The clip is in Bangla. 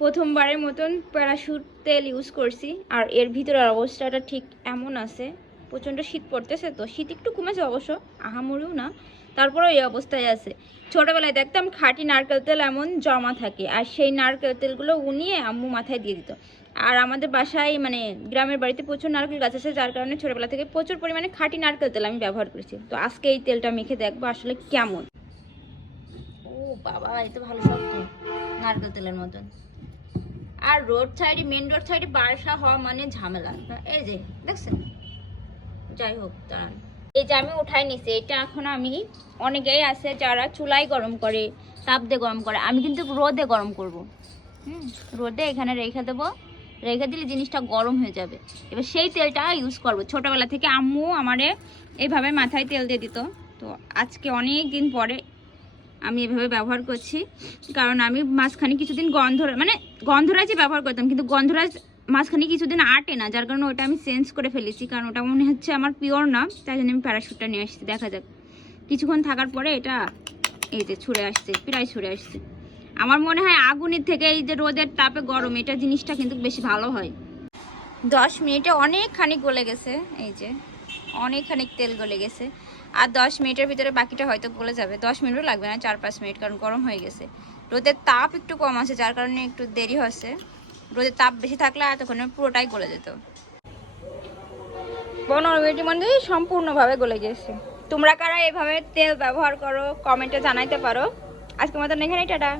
প্রথমবারের মতন প্যারাশুট তেল ইউজ করছি, আর এর ভিতরের অবস্থাটা ঠিক এমন আছে। প্রচণ্ড শীত পড়তেছে, তো শীত একটু কমেছে অবশ্য, আহামরিও না, তারপরেও এই অবস্থায় আছে। ছোটোবেলায় দেখতাম খাঁটি নারকেল তেল এমন জমা থাকে, আর সেই নারকেল তেলগুলো উনিয়ে আম্মু মাথায় দিয়ে দিত। আর আমাদের বাসায় মানে গ্রামের বাড়িতে প্রচুর নারকেল গাছ আছে, যার কারণে ছোটোবেলা থেকে প্রচুর পরিমাণে খাঁটি নারকেল তেল আমি ব্যবহার করেছি। তো আজকে এই তেলটা মেখে দেখবো আসলে কেমন। ও বাবা, এই তো ভালো শক্ত, নারকেল তেলের মতন। আর রোড সাইডে, মেন রোড সাইডে বাসা হওয়া মানে ঝামেলা। এই যে দেখছেন, যাই হোক দাঁড়ান, এই যে আমি উঠাই নিছি এটা। এখন আমি, অনেকেই আছে যারা চুলায় গরম করে, তাপ দিয়ে গরম করে, আমি কিন্তু রোদে গরম করব। রোদে এখানে রেখে দেবো, রেখে দিলে জিনিসটা গরম হয়ে যাবে। এবার সেই তেলটা ইউজ করব। ছোটোবেলা থেকে আম্মু আমারে এইভাবে মাথায় তেল দিয়ে দিত, তো আজকে অনেক দিন পরে আমি এভাবে ব্যবহার করছি। কারণ আমি মাঝখানে কিছুদিন গন্ধরাজই ব্যবহার করতাম, কিন্তু গন্ধরাজ মাঝখানে কিছুদিন আটে না, যার কারণে ওটা আমি চেঞ্জ করে ফেলেছি। কারণ ওটা মনে হচ্ছে আমার পিওর না, তাই জন্য আমি প্যারাশুটটা নিয়ে আসছি। দেখা যাক, কিছুক্ষণ থাকার পরে এটা এই যে ছুঁড়ে আসছে, প্রায় ছুঁড়ে আসছে। আমার মনে হয় আগুনের থেকে এই যে রোদের তাপে গরম, এটা জিনিসটা কিন্তু বেশি ভালো হয়। 10 মিনিটে অনেকখানি গলে গেছে, এই যে অনেকখানি তেল গলে গেছে। আর 10 মিনিটের ভিতরে বাকিটা হয়তো গলে যাবে। 10 মিনিটও লাগবে না, 4-5 মিনিট, কারণ গরম হয়ে গেছে। রোদের তাপ একটু কম আছে, যার কারণে একটু দেরি হচ্ছে। রোদের তাপ বেশি থাকলে এতক্ষণে পুরোটাই গলে যেত। 15 মিনিটের মধ্যে সম্পূর্ণভাবে গলে গেছে। তোমরা কারা এভাবে তেল ব্যবহার করো কমেন্টে জানাইতে পারো। আজকের মতন এখানেই, টাটা।